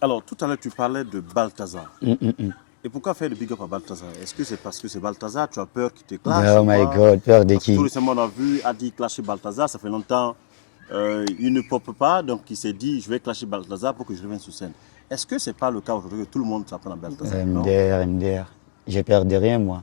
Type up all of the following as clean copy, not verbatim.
Alors, tout à l'heure, tu parlais de Balthazar. Mm. Et pourquoi faire le big up à Balthazar? Est-ce que c'est parce que c'est Balthazar, tu as peur qu'il te clash Oh ou my quoi? God, peur de Parce que tout qui? récemment, on a vu Adi clasher Balthazar, ça fait longtemps, il ne pop pas, donc il s'est dit, je vais clasher Balthazar pour que je revienne sur scène. Est-ce que ce n'est pas le cas aujourd'hui que tout le monde s'appelle à Balthazar? Non? MDR. J'ai peur de rien, moi.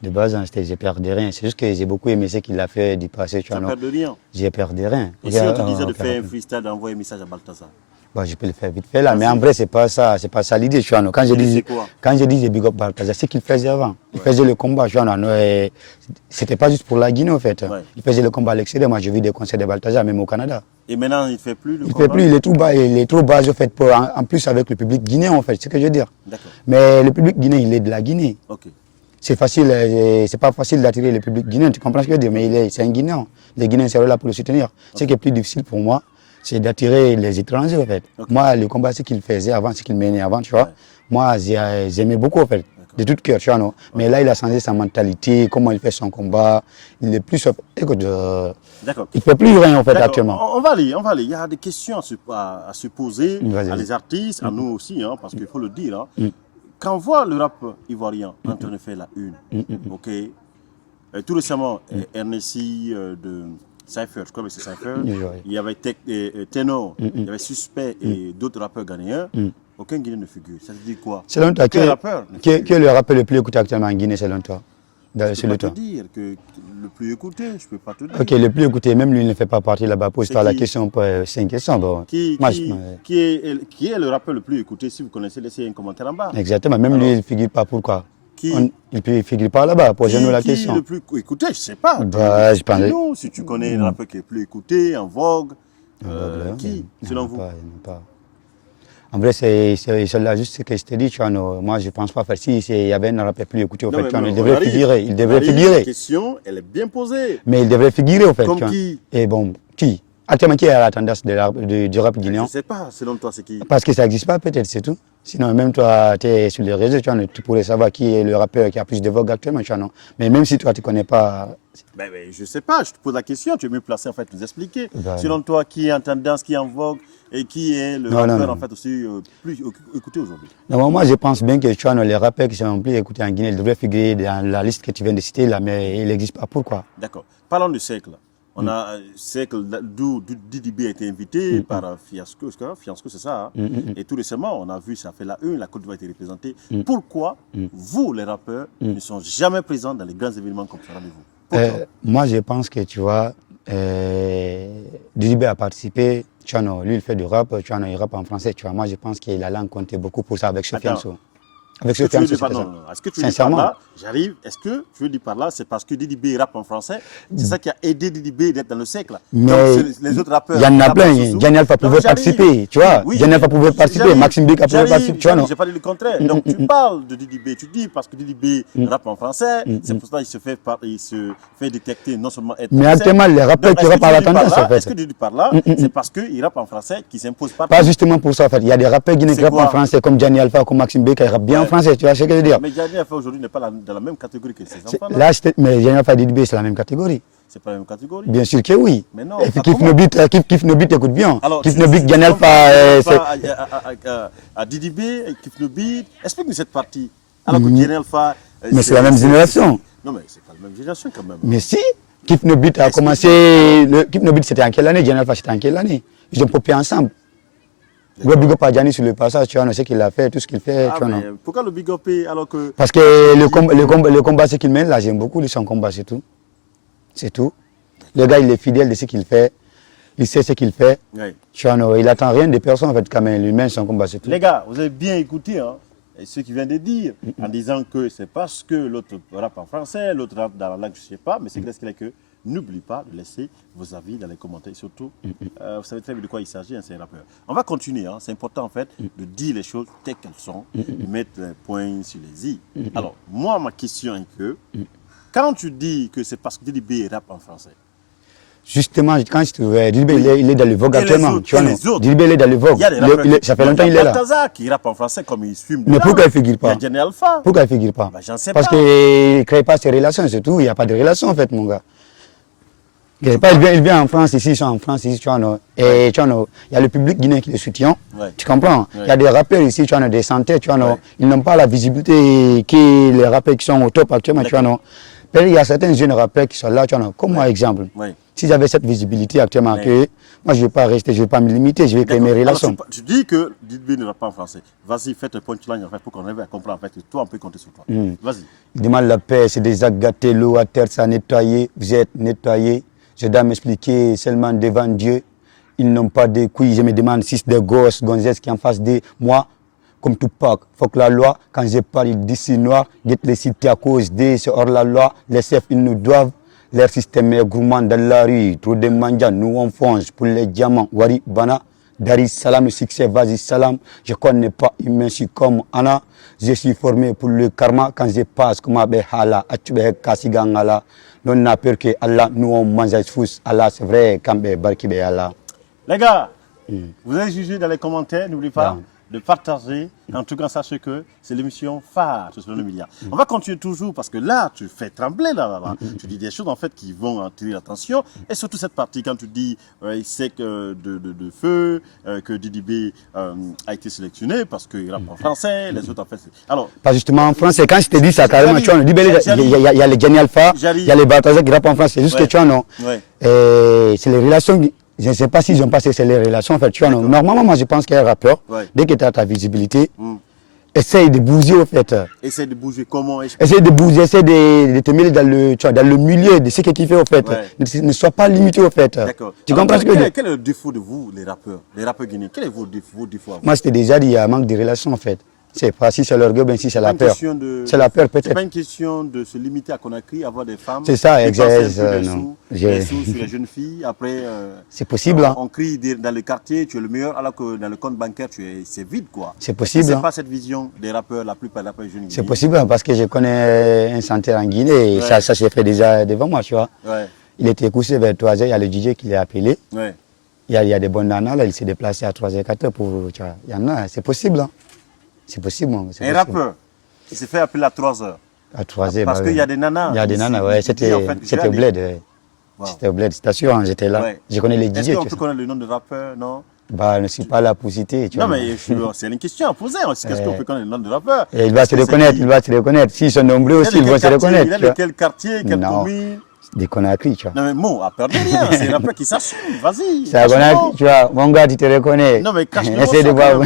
De base, hein, j'ai peur de rien. C'est juste que j'ai beaucoup aimé ce qu'il a fait du passé, tu Tu vois, as non? peur de rien. J'ai peur de rien. Et si on te disait de Regarde, faire un freestyle, d'envoyer un message à Balthazar? bon, je peux le faire vite fait là, mais en Vas-y. vrai, c'est pas ça l'idée, tu vois, non? L'idée, c'est quoi? Quand je dis Big Up Balthazar, c'est qu'il faisait avant. Il Ouais. faisait le combat, tu vois, non? Et c'était pas juste pour la Guinée, en fait. Ouais. Il faisait le combat à l'extérieur. Moi, j'ai vu des concerts de Balthazar, même au Canada. Et maintenant, il ne fait plus le Il combat? fait plus, il est trop bas, en fait, en plus avec le public guinéen, en fait, c'est ce que je veux dire. D'accord. Mais le public guinéen, il est de la Guinée. Ok. C'est facile, c'est pas facile d'attirer le public guinéen, tu comprends ce que je veux dire, mais c'est un Guinéen. Les Guinéens sont là pour le soutenir. Ce qui est plus difficile pour moi, c'est d'attirer les étrangers, en fait. Okay. Moi, le combat, ce qu'il faisait avant, ce qu'il menait avant, tu vois, moi, j'aimais beaucoup, en fait, de tout cœur, tu vois, non. Mais là, il a changé sa mentalité, comment il fait son combat. Il est plus, écoute, D'accord. il ne fait plus rien, en fait, actuellement. On va aller. Il y a des questions à se poser Vas-y. à les artistes, à nous aussi, hein, parce qu'il faut le dire. Hein. Quand on voit le rap ivoirien en train de faire la une, ok, tout récemment, RNC de Cypher, je crois que c'est Cypher, il y avait Tenor, il y avait Suspect et d'autres rappeurs ghanéens, aucun Guinéen ne figure. Ça te dit quoi? Selon toi, Quel rappeur qui est le rappeur le plus écouté actuellement en Guinée, selon toi? Je ne peux pas te dire que le plus écouté, je ne peux pas te dire. Ok, le plus écouté, même lui, il ne fait pas partie là-bas. Pose-toi la question, c'est une question. Bon. Qui est le rappeur le plus écouté? Si vous connaissez, laissez un commentaire en bas. Exactement, même lui, il ne figure pas. Pourquoi? Il ne figure pas là-bas. Posez-nous la question. Qui est le plus écouté? Je ne sais pas. Bah, je pense... Dis-nous, si tu connais le rappeur qui est le plus écouté, en vogue, qui, selon vous? Pas. En vrai, c'est là juste ce que je te dis. Tu vois, moi, je ne pense pas faire si il y avait un rappeur plus écouté. Au fait, il devrait figurer. Il devrait figurer. La question, elle est bien posée. Mais il devrait figurer, au fait. Comme qui? Et bon, qui? Actuellement, qui est à la tendance du rap guinéen? Je ne sais pas, selon toi, c'est qui? Parce que ça n'existe pas, peut-être, c'est tout. Sinon, même toi, tu es sur les réseaux, tu pourrais savoir qui est le rappeur qui a plus de vogue actuellement. Tu vois, non? Mais même si toi, tu ne connais pas... Je ne sais pas, je te pose la question, tu es mieux placé en fait nous expliquer. Selon toi, qui est en tendance, qui est en vogue et qui est le rappeur en fait aussi plus écouté aujourd'hui? Non, moi, je pense bien que tu vois, les rappeurs qui sont plus écoutés en Guinée, ils devraient figurer dans la liste que tu viens de citer là, mais il n'existe pas. Pourquoi? D'accord. Parlons de Cercle. On a Cercle d'où Didi B a été invité par Fiasco, c'est ça. Hein? Et tout récemment, on a vu, ça fait la une, la Côte d'Ivoire a été représentée. Pourquoi vous, les rappeurs, ne sont jamais présents dans les grands événements comme ce rendez-vous? Moi, je pense que, tu vois, Didi B a participé, tu vois, lui, il fait du rap, tu vois, il rappe en français, tu vois. Moi, je pense qu'il a compté beaucoup pour ça avec ce fianso. Avec ce fianso, est-ce que tu veux dire par là, j'arrive, est-ce que tu veux dire par là, c'est parce que Didi B rappe en français, c'est ça qui a aidé Didi B d'être dans le cercle? Mais les autres rappeurs, il y en a plein, Gianni Alpha pouvait participer, tu vois. Gianni Alpha pouvait participer, Maxime Bika pouvait participer, tu vois, non? J'ai pas dit le contraire. Donc tu parles de Didi B, tu dis parce que Didi B rappe en français, c'est pour ça qu'il se fait détecter non seulement être mais actuellement, les rappeurs qui rappent à la tendance, en fait. Est-ce que tu dis par là, c'est parce qu'il rappe en français qu'il s'impose pas? Pas justement pour ça, en fait. Il y a des rappeurs guinéens qui rappent en français, comme Gianni Alpha, comme Maxime Bika, qui rappent bien en français, tu vois ce que je veux dire? Mais Gianni Alpha aujourd'hui n'est pas dans la même catégorie que ses enfants. Là, mais Gianni Alpha et Didi B, c'est la même catégorie. C'est pas la même catégorie? Bien sûr que oui. Mais non. Et puis Kif Nobit écoute bien. Kif Nobit, Gianni Alpha. À Didi B, Kif Nobit, explique-nous cette partie. Alors que Gianni Alpha. Mais c'est la même génération. Non, mais c'est pas la même génération quand même. Mais si. Kif Nobit a commencé. Kif Nobit, c'était en quelle année? Gianni Alpha, c'était en quelle année? Ils ont popé ensemble. Le big up à Gianni sur le passage, tu vois, on sait qu'il a fait, tout ce qu'il fait. Ah, tu vois, mais pourquoi le big up alors que... Parce que le combat, ce qu'il mène là, j'aime beaucoup son combat, c'est tout. C'est tout. Le gars, il est fidèle de ce qu'il fait. Il sait ce qu'il fait. Oui. Tu vois, il n'attend rien de personne, en fait, quand même. Lui mène son combat, c'est tout. Les gars, vous avez bien écouté, hein, et ce qu'il vient de dire, en disant que c'est parce que l'autre rappe en français, l'autre rappe dans la langue, je ne sais pas, mais c'est clair qu'il est que n'oubliez pas de laisser vos avis dans les commentaires, surtout. Vous savez très bien de quoi il s'agit, hein, c'est un rappeur. On va continuer, hein, c'est important en fait de dire les choses telles qu'elles sont, de mettre les points sur les i. Alors, moi, ma question est que, quand tu dis que c'est parce que Didi B rappe en français, justement, quand je trouvais, Didi B, il est dans le vogue actuellement. Tu vois, Didi B, il est dans le vogue. Il y a des rappeurs ça fait longtemps qu'il est là. Balthazar qui rappe en français comme il fume. Mais pourquoi il ne figure pas? Il y a Gianni Alpha. Pourquoi il ne figure pas? J'en sais Parce pas. qu'il ne crée pas ses relations, c'est tout. Il n'y a pas de relation, en fait, mon gars. Il vient en France, ici, ils sont en France, ici, tu vois, non. Et tu vois, non, il y a le public guinéen qui les soutient. Ouais. Tu comprends? Il y a des rappeurs ici, tu vois, non, des centaines, tu vois, non. Ouais. Ils n'ont pas la visibilité que les rappeurs qui sont au top actuellement, tu vois, non. Il y a certains jeunes rappeurs qui sont là, tu vois, non. Comme moi, exemple. Ouais. Si j'avais cette visibilité actuellement, que moi, je ne vais pas rester, je ne vais pas me limiter, je vais créer mes relations. Alors, tu dis que Didibé ne rappe pas en français. Vas-y, fais un punchline en fait, pour qu'on arrive à comprendre en fait, que toi, on peut compter sur toi. Vas-y. Il demande la paix, c'est des actes gâtés, l'eau à terre, ça a nettoyé, vous êtes nettoyé. Je dois m'expliquer seulement devant Dieu. Ils n'ont pas de couilles, je me demande si c'est des gosses, gonzesses qui en face de moi. Comme Tupac, faut que la loi, quand je parle d'ici noir, guette les cités à cause de, c'est hors la loi, les chefs, ils nous doivent. Leur système est gourmand dans la rue, trop de mangas, nous on fonce pour les diamants. Wari Bana, Dari Salam, le succès, vas-y Salam. Je connais pas humain, je suis comme Anna. Je suis formé pour le karma quand je passe comme Abe Hala, Atube Kasigangala. On n'a peur que Allah, nous on mange fous. Allah, c'est vrai, Kambe Barkibe Allah. Les gars, vous avez jugé dans les commentaires, n'oubliez pas de partager. En tout cas, sachez que c'est l'émission phare sur le Média. On va continuer toujours parce que là, tu fais trembler là. Tu dis des choses en fait qui vont attirer l'attention. Et surtout cette partie quand tu dis sec de feu, que Didibé a été sélectionné parce qu'il rappe en français, les autres en fait. Alors, pas justement en français. Quand je te dis ça carrément, tu vois, il y a les Gianni Alpha, il y a les Balthazar qui rappent en français. C'est juste que tu vois, non. C'est les relations. Je ne sais pas s'ils ont passé, c'est les relations. En fait, tu vois, non. Normalement, moi, je pense qu'un rappeur, dès que tu as ta visibilité, essaye de bouger, au fait. Essaye de bouger comment? Essaye de bouger, essaye de te mêler dans le milieu de ce que tu fais, au fait. Ne sois pas limité, au fait. D'accord. Tu comprends ce que je veux dire? Quel est le défaut de vous, les rappeurs guinéens? Quel est vos défauts? Moi, c'était déjà dit, il y a un manque de relations, en fait. C'est pas si c'est l'orgueil, bien si c'est la peur. C'est la peur, peut-être. C'est pas une question de se limiter à Conakry, avoir des femmes. C'est ça, exactement. Des sous sur les jeunes filles. Après, c'est possible. On crie dans le quartier, tu es le meilleur, alors que dans le compte bancaire, c'est vide, quoi. C'est possible. C'est pas cette vision des rappeurs, la plupart des rappeurs jeunes. C'est possible, parce que je connais un centre en Guinée, et ça s'est fait déjà devant moi, tu vois. Il était couché vers 3h, il y a le DJ qui l'a appelé. Il y a des bonnes nanas, là, il s'est déplacé à 3h, 4h pour. Tu vois. Il y en a, c'est possible. C'est possible. Un rappeur qui s'est fait appeler à 3h. À 3h. Parce qu'il y a des nanas. Il y a des nanas, ouais. C'était au bled. C'était au bled, c'est sûr, j'étais là. Je connais les DJ. Est-ce qu'on peut connaître le nom de rappeur, non? Bah, je ne suis pas là pour citer. Non, mais c'est une question à poser. Est-ce qu'on peut connaître le nom de rappeur? Il va se reconnaître, S'ils sont nombreux aussi, ils vont se reconnaître. Il a de quel quartier, quelle commune? Des Conakry, tu vois. Non, mais bon, à perdre rien, c'est un rappeur qui s'assume, vas-y. C'est à Conakry, tu vois. Mon gars, tu te reconnais. Non, mais cache-le. Essaye de voir.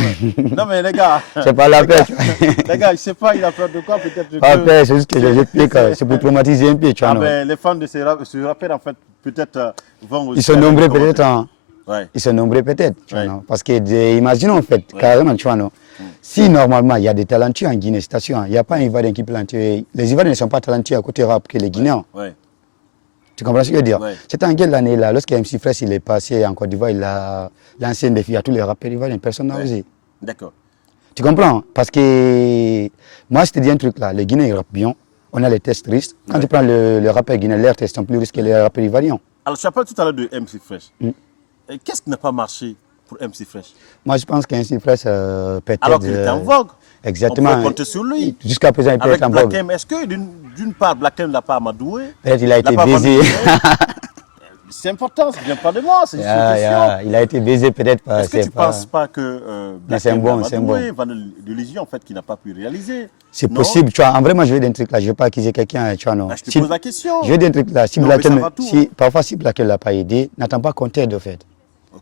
Non, mais les gars. C'est pas la peur, tu vois. Les gars, je sais pas, il a peur de quoi, peut-être. Pas peur, c'est juste que j'explique, c'est pour traumatiser un peu, tu vois. Mais les fans de ce rappeur, en fait, peut-être vont aussi. Ils sont nombreux, peut-être. Ils sont nombreux, peut-être, tu vois. Parce que, imaginons, en fait, carrément, tu vois, non. Si normalement il y a des talentueux en Guinée, c'est sûr, il n'y a pas un Ivoirien qui est talentueux. Les Ivoiriens ne sont pas talentueux à côté rap que les Guinéens. Tu comprends ce que je veux dire? C'était en quelle année là, lorsque MC Fresh il est passé en Côte d'Ivoire, il a lancé un défi à tous les rappeurs ivoiriens, personne n'a osé. D'accord. Tu comprends? Parce que moi je te dis un truc là, les Guinéens ils rappent bien, on a les tests risques. Quand tu prends le rappeur guinéen, leurs tests sont plus risques que les rappeurs ivoiriens. Alors tu as parlé tout à l'heure de MC Fresh. Qu'est-ce qui n'a pas marché pour MC Fresh? Moi je pense qu'MC Fresh peut-être. Alors qu'il était en vogue. Exactement. On peut compter sur lui. Jusqu'à présent, il peut être en vogue. Est-ce que d'une part, Black M l'a pas amadoué? Peut-être il a été baisé. C'est important, ça ne vient pas de moi, c'est juste une question. Il a été baisé peut-être par... Est-ce que tu ne penses pas que Black M l'a amadoué, de l'illusion en fait qu'il n'a pas pu réaliser? C'est possible, tu vois. En vrai, moi je vais dire un truc là, je ne veux pas accuser quelqu'un, tu vois, non. Je te pose la question. Je vais dire un truc là, parfois si Black M ne l'a pas aidé, n'attends pas qu'on t'aide en fait.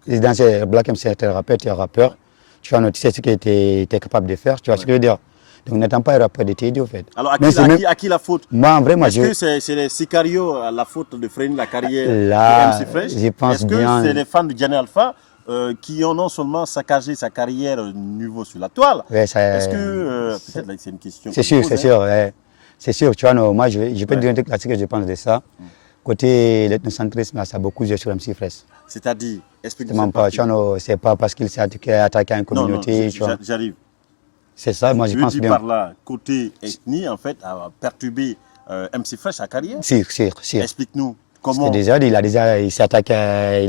Dans ces Black M, c'est un rappeur, tu es un rappeur. Tu vois, tu sais ce que tu es capable de faire, tu vois ce que je veux dire. Donc n'attends pas un rappeur de t'aider au fait. Alors à qui la faute? Moi en vrai, est-ce que c'est les sicarios à la faute de freiner la carrière là, de MC Fresh? Je pense Est-ce que c'est les fans de Gianni Alpha qui ont non seulement saccagé sa carrière niveau sur la toile? Est-ce que peut-être là c'est une question? C'est sûr, c'est sûr. C'est sûr, tu vois, non, moi je peux te dire un truc là-dessus que je pense de ça. Côté l'ethnocentrisme, ça a beaucoup joué sur MC Fresh. C'est-à-dire, explique-moi. C'est pas parce qu'il s'est attaqué à une communauté. Non, j'arrive. C'est ça, moi je pense bien. Par là, côté ethnie, en fait, a perturbé MC Fresh sa carrière? Si. Explique-nous. Comment? Il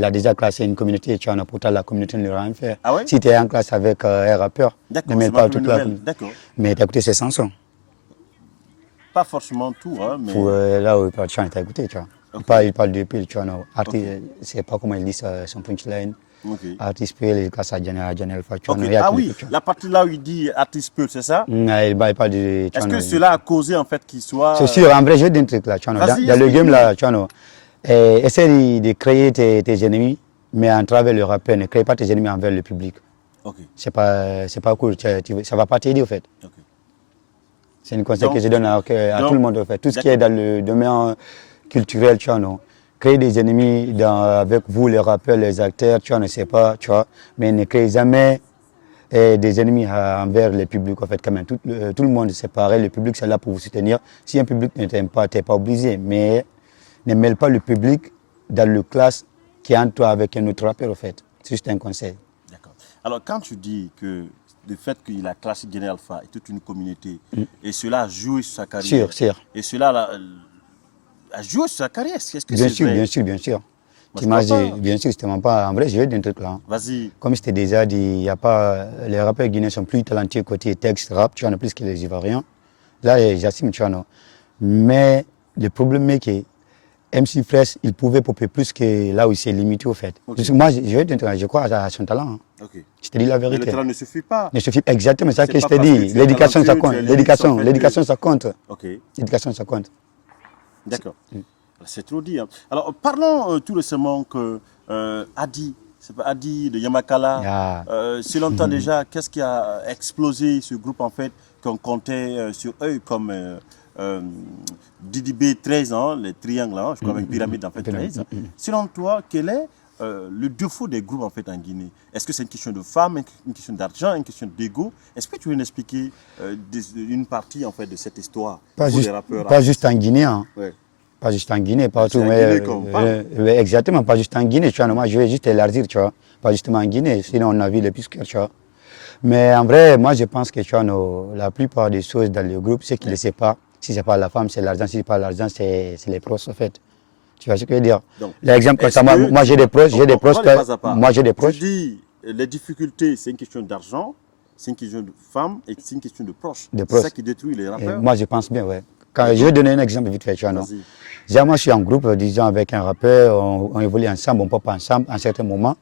a déjà classé une communauté, tu vois, pourtant la communauté ne l'a rien fait. Ah ouais? Si tu es en classe avec un rappeur, ne mets pas toute la communauté. D'accord. Mais tu as écouté ses chansons. Pas forcément tout, hein, mais... Là où tu as écouté, tu vois. Il parle de pile, tu vois. C'est pas comment il dit son punchline. Artist pile, il casse à Janel Alpha, tu vois. Ah oui, la partie là où il dit artist pile, c'est ça? Il parle de... Est-ce que cela a causé en fait qu'il soit... C'est sûr, en vrai, je vais dire un truc là, tu vois. Dans le game là, tu vois. Essaie de créer tes ennemis, mais en travers le rappel, ne crée pas tes ennemis envers le public. C'est pas cool, ça ne va pas t'aider au fait. C'est une conseil que je donne à tout le monde au fait. Tout ce qui est dans le domaine culturel, tu vois, créer des ennemis avec vous, les rappeurs, les acteurs, tu vois, ne sais pas, tu vois, mais ne créez jamais des ennemis envers le public, en fait, quand même. Tout le monde c'est pareil, le public c'est là pour vous soutenir. Si un public ne t'aime pas, tu n'es pas obligé, mais ne mêle pas le public dans le classe qui est en toi avec un autre rappeur, en fait. C'est juste un conseil. D'accord. Alors, quand tu dis que le fait qu'il a classé Janel Alpha et toute une communauté, et cela a joué sur sa carrière. Sûr. Et cela a joué sur sa carrière. Est-ce que c'est vrai? Bien sûr. Bien sûr, c'était pas... En vrai, je vais dire un truc là. Vas-y. Comme je t'ai déjà dit, y a pas... les rappeurs guinéens sont plus talentueux côté texte, rap, tu en as plus que les Ivoiriens. Là, j'assume, tu vois. Mais le problème est que MC Fresh, il pouvait popper plus que là où il s'est limité au fait. Moi, je crois à son talent. Je te dis la vérité. Mais le talent ne suffit pas. Ne suffit exactement, c'est ça que je te dis. L'éducation, ça compte. L'éducation, ça compte. L'éducation, ça compte. D'accord. C'est trop dit. Hein. Alors, parlons tout récemment que Adi, c'est pas Adi de Yamakala, si longtemps déjà, qu'est-ce qui a explosé ce groupe en fait, qu'on comptait sur eux comme DDB 13 ans, les triangles, je crois avec Pyramide en fait 13. Selon toi, quel est le défaut des groupes en fait en Guinée? Est-ce que c'est une question de femmes, une question d'argent, une question d'ego? Est-ce que tu veux nous expliquer une partie en fait de cette histoire pas pour juste, les rappeurs? Pas juste en Guinée. Hein. Ouais. Pas juste en Guinée, partout. Exactement, pas juste en Guinée. Tu vois, moi, je vais juste élargir, tu vois. Pas justement en Guinée, sinon on a vu les pisceurs, tu vois. Mais en vrai, moi, je pense que tu vois, la plupart des choses dans le groupe, c'est qu'ils ne le savent pas. Si ce n'est pas la femme, c'est l'argent. Si ce n'est pas l'argent, c'est les proches, en fait. Tu vois ce que je veux dire? L'exemple comme ça, moi, j'ai des proches. Moi, j'ai des proches. Je dis, les difficultés, c'est une question d'argent, c'est une question de femme et c'est une question de proches. C'est ça qui détruit les rappeurs. Moi, je pense bien, ouais. Je vais donner un exemple vite fait, tu vois, non? Moi, je suis en groupe, disons, avec un rappeur, on évolue ensemble, on pop ensemble, à un certain moment.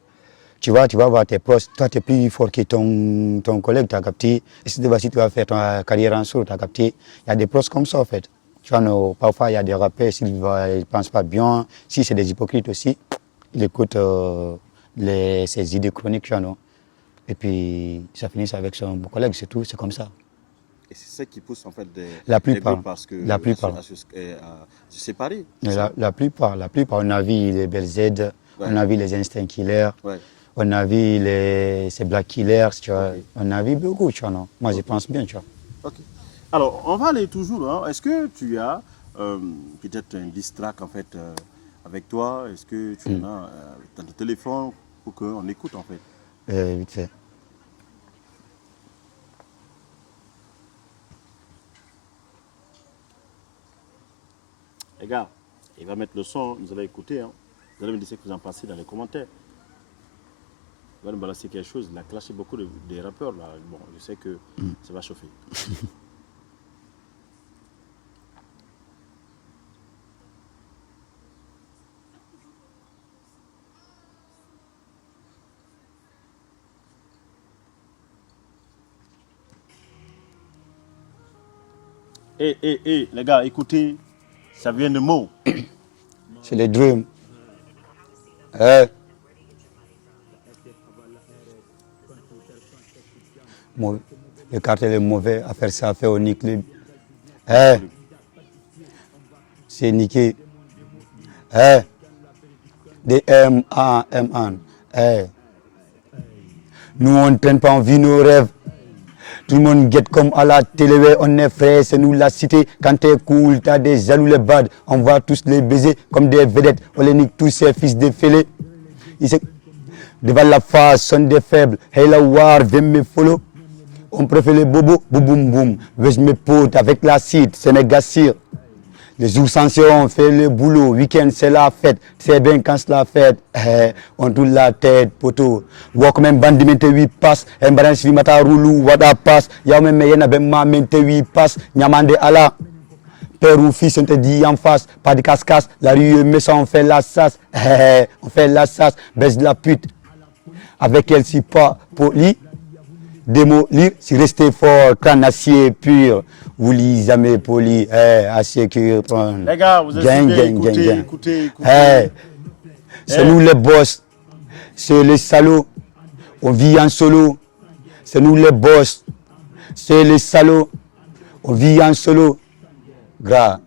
Tu vas voir tes proches, toi, tu es plus fort que ton collègue, tu as capté. Et si tu vas faire ta carrière en solo, tu as capté. Il y a des proches comme ça, en fait. Tu vois, parfois, il y a des rappeurs, s'ils ne pensent pas bien, si c'est des hypocrites aussi, ils écoutent ses idées chroniques, tu vois, non? Et puis, ça finit avec son collègue, c'est tout, c'est comme ça. Et c'est ça qui pousse en fait la plupart, à se séparer. La plupart, on a vu les Belles Z, on a vu les Instinct Killers, on a vu ces Black Killers, tu vois. On a vu beaucoup, tu vois, non? Moi, je pense bien, tu vois. Alors, on va aller toujours. Hein. Est-ce que tu as peut-être un diss track en fait avec toi? Est-ce que tu en as dans ton téléphone pour qu'on écoute en fait? Vite fait. Les gars, il va mettre le son, vous allez écouter. Hein. Vous allez me dire ce que vous en pensez dans les commentaires. Il va nous balancer quelque chose. Il a clashé beaucoup de rappeurs là. Bon, je sais que ça va chauffer. Les gars, écoutez, ça vient de mots. C'est les dreams. Le cartel est mauvais, à faire ça, à faire au Nick. C'est niqué. Des M-A-M-N. Nous, on ne traîne pas, on vit nos rêves. Tout le monde guette comme à la télé, on est frères, c'est nous la cité. Quand t'es cool, t'as des jaloux les bad. On va tous les baiser comme des vedettes. On les nique tous ces fils de fêlés. Devant la face, sont des faibles. Hey la war, viens me follow. On préfère les bobos, boum boum boum. Veux-je mes potes avec l'acide, Sénégassir. Les jours censés, on fait le boulot. Week-end, c'est la fête. C'est bien quand c'est la fête. On tourne la tête, poteau. Walk même bandi mente 8 pass. Embarrass vi mata roulou, wada pass. Y'a même y'en a ben ma mente 8 pass. Nyamande ala. Père ou fils, on te dit en face, pas de casse-casse. La rue, mais ça, on fait la sas. On fait la sas, baisse de la pute. Avec elle, si pas poli. Démolir, si rester fort, crâne acier pur. Vous lisez jamais poli, acier cuir. Les gars, vous avez écoutez. C'est nous les boss, c'est les salauds. On vit en solo. C'est nous les boss, c'est les salauds. On vit en solo. Gras.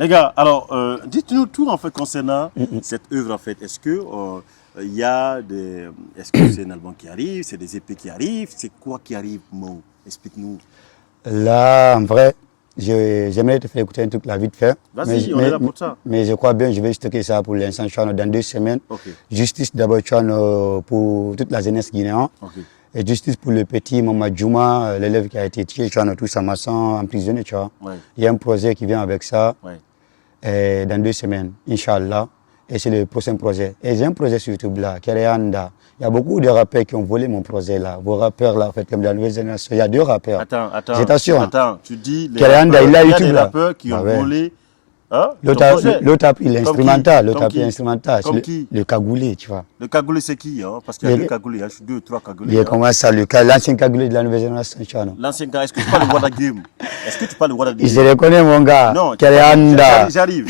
Les gars, alors, dites-nous tout en fait concernant cette œuvre en fait. Est-ce que est-ce que c'est un album qui arrive, c'est des EP qui arrivent, c'est quoi qui arrive, Mo? Explique-nous. Là, en vrai, j'aimerais te faire écouter un truc là vite fait. Vas-y, on est là pour ça. Mais je crois bien, je vais stocker ça pour l'instant, dans 2 semaines. Okay. Justice d'abord pour toute la jeunesse guinéenne. Okay. Et justice pour le petit Mamadou Djouma, l'élève qui a été tué, tout ça, emprisonné, tu vois. Ouais. Il y a un projet qui vient avec ça. Ouais. Et dans 2 semaines, Inch'Allah. Et c'est le prochain projet. Et j'ai un projet sur YouTube là, Kereanda. Il y a beaucoup de rappeurs qui ont volé mon projet là. Vos rappeurs là, en fait, comme la nouvelle génération. Il y a 2 rappeurs. Attends. Je t'assure. Attends, tu dis il y a des rappeurs qui ont volé. Hein, l'autre a pris l'instrumental. L'autre a pris l'instrumental. Comme qui? Le cagoulé, tu vois. Le cagoulé, c'est qui hein? Parce qu'il y a 2 cagoulés. Il y a 2 ou 3 cagoulés. Il est comment ça, l'ancien cagoulé de la nouvelle génération. L'ancien gars, est-ce que tu parles de Wada Game? Est-ce que tu parles de Wada Game? Je reconnais mon gars. Non, Kereanda. j'arrive.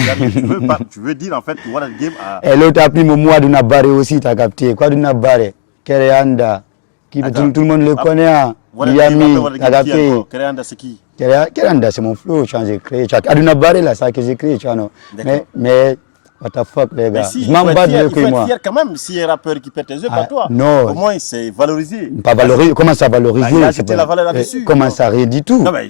Tu veux dire en fait que Wada Game a. Et l'autre a pris mon mois de Nabaré aussi, t'as capté. Quoi de Nabaré? Kereanda. Tout le monde le connaît. Hein. Miami, t'as capté. Kereanda, c'est qui? Kereanda, c'est mon flow, j'ai créé. Aduna Baré, là, ça que j'ai créé, tu vois, non. Mais, what the fuck, les gars. Si, je m'en bats de que moi. Il faut être fier quand même, si un rappeur qui pète les œufs, pas toi. Non. Au moins, c'est valorisé. Pas valorisé, comment ça valoriser? Il a jeté la valeur là-dessus. Comment ça, rien du tout. Non, mais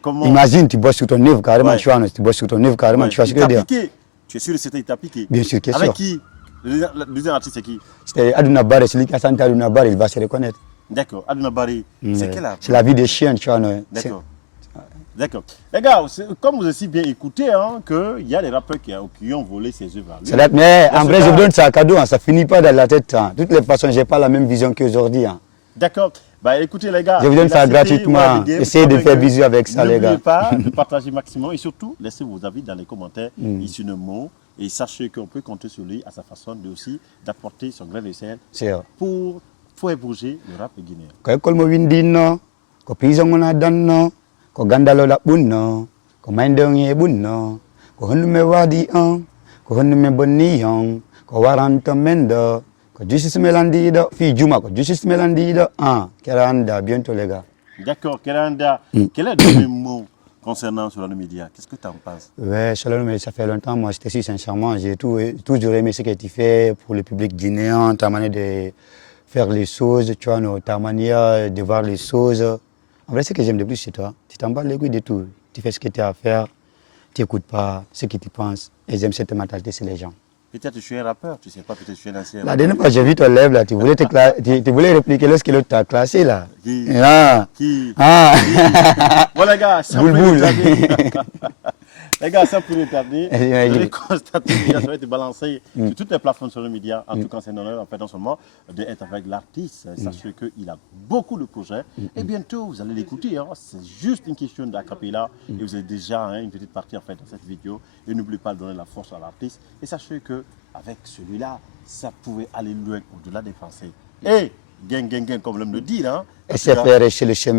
comment... Imagine, tu bosses sur ton œuvre carrément, tu vois, tu bosses sur ton œuvre carrément, tu vois ce que je veux dire. Tu es sûr que c'était piqué? Bien sûr, question. Avec qui? Le deuxième artiste, c'est qui? C'était Aduna Baré, celui qui a chanté Aduna Baré, il va se reconnaître. D'accord, Aduna Baré, c'est quel artiste? C'est la vie des chiens, tu vois, non. D'accord. Les gars, comme vous avez si bien écouté, hein, qu'il y a des rappeurs qui ont volé ses œuvres. Mais en vrai, je vous donne ça à cadeau, hein, ça ne finit pas dans la tête. Hein. De toutes les façons, je n'ai pas la même vision qu'aujourd'hui. Hein. D'accord. Bah écoutez les gars, je vous donne ça gratuitement. Essayez de faire bisous avec ça, les gars. N'oubliez pas de partager maximum et surtout, laissez vos avis dans les commentaires ici le mot. Et sachez qu'on peut compter sur lui à sa façon de aussi d'apporter son grain de sel pour faire bouger le rap guinéen. Ko gandalo la bunno, ko mindongi bunno, ko hundume wadi on, ko hundume bonni on, ko waranto mendo, ko justice melandido, fi juma ko justice melandido, Kereanda, bientôt les gars. D'accord, Kereanda, quel est le dernier mot concernant Solano Media? Qu'est-ce que tu en penses? Ouais, Solano Media, ça fait longtemps, moi je te suis sincèrement, j'ai toujours aimé ce que tu fais pour le public guinéen, ta manière de faire les choses, tu vois, ta manière de voir les choses. En vrai, ce que j'aime le plus chez toi, tu t'en bats les couilles de tout. Tu fais ce que tu as à faire, tu n'écoutes pas ce que tu penses. Et j'aime cette mentalité, c'est les gens. Peut-être que je suis un rappeur, tu ne sais pas, peut-être que je suis un ancien. La dernière fois, j'ai vu ton lèvre, là, tu voulais répliquer lorsque l'autre t'a classé, là. Qui? Qui? Bon, les gars, ça Boule. Les gars, ça pour établir, vous allez constater que ça va être balancé sur toutes les plateformes sur les médias. En tout cas, c'est un honneur, en fait, non seulement d'être avec l'artiste, sachez qu'il a beaucoup de projets. Et bientôt, vous allez l'écouter. Hein. C'est juste une question d'acapella. Et vous avez déjà une petite partie, en fait, dans cette vidéo. Et n'oubliez pas de donner la force à l'artiste. Et sachez qu'avec celui-là, ça pouvait aller loin au-delà des Français. Et, gang, comme l'homme le dit, hein. SFR, chez le chemin.